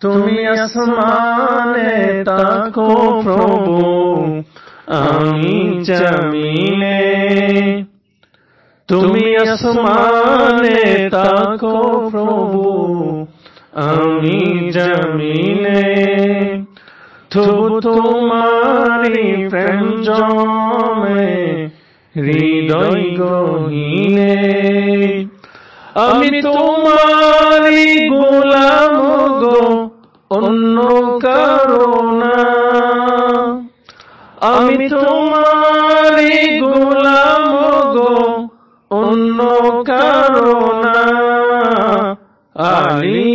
তুমি আসমানে তাকো প্রভু, আমি জমিনে। তুমি আসমানে তাকো প্রভু, আমি জমিনে। তবু তোমারি প্রেম জমে হৃদয় গহীনে। আমি তোমারি গোলাম গো, অন্য কারো না। আমি তোমারি গোলাম গো, অন্য কারো না। আলী